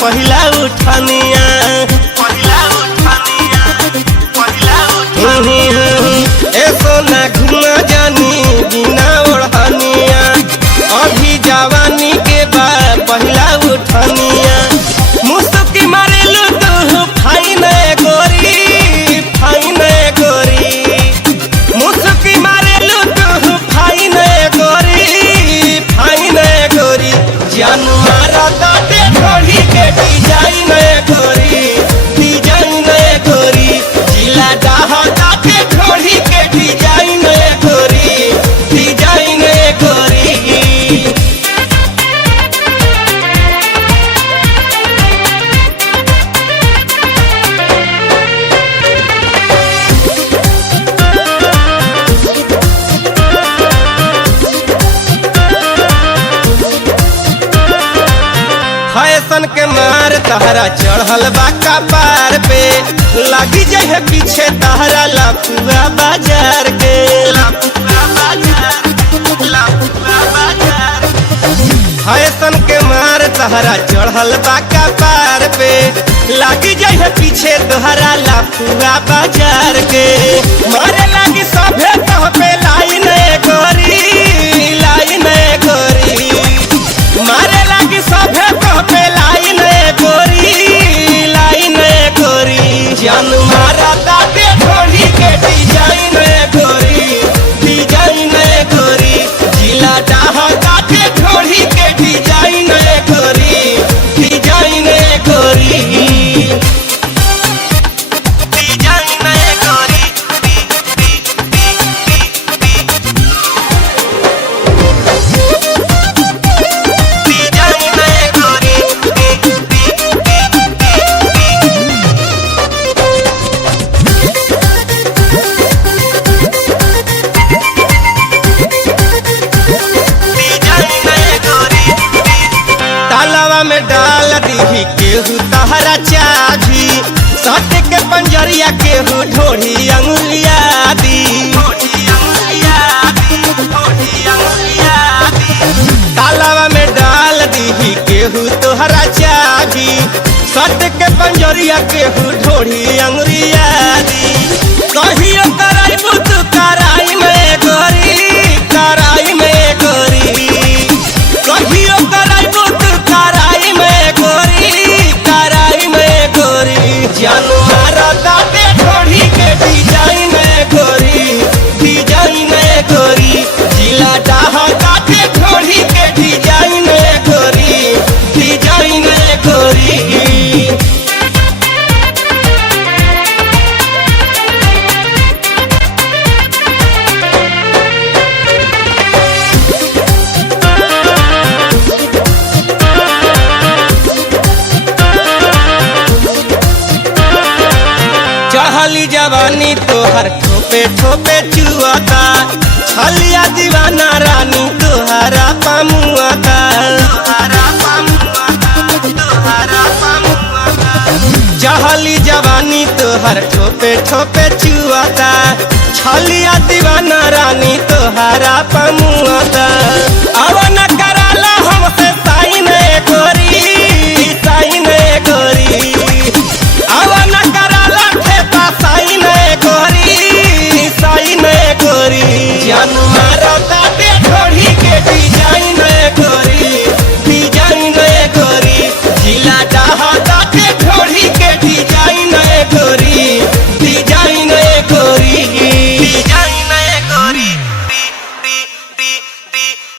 पहिला उठानिया ए सोना घुमा जानी बिना ओढ़निया अभी जवानी के बाद पहिला उठानिया मुस्की मारेलू तू फाइन गोरी मुस्की मारेलू तू फाइन गोरी जानू मारा दाते थोड़ी के डिजाइन गोरी जिला डाहा दाते थोड़ी के डिजाइन गोरी फैशन के मार तहरा चढ़ल बा कपार पे लगी जाए पीछे तहरा लफुआ बाजार के फैशन के मार तहरा चढ़ल बा कपार पे लगी जाए पीछे तहरा लफुआ बाजार के मारे लगी सभे कह पे लाइन गोरी मारे लगी सभे कह पे लाइन गोरी जान मारा दाते थोड़ी के डिजाइन गोरी जिला डाहा दाते थोड़ी के डिजाइन तालावा में डाल दी केहू तहरा चाभी सट के पंजरिया केहू ढोढ़ी अंगुलिया दी तालावा में डाल दी केहू तोहरा चाभी सट के पंजरिया केहू ढोढ़ी अंगुलिया दी कहियो कराइबू तू कराई में गोरी कहियो कराइबू तू कराई में गोरी जानू मारा दाते थोड़ी के डिजाइन गोरी जिला डाहा दाते थोड़ी के डिजाइन गोरी चढ़ली जवानी तोहर ठोपे ठोपे चुआता छलिया दीवाना रानी तोहरा पामुआता चढ़ली जवानी तोहर ठोपे ठोपे चुआता छलिया दीवाना रानी तोहरा पामुआता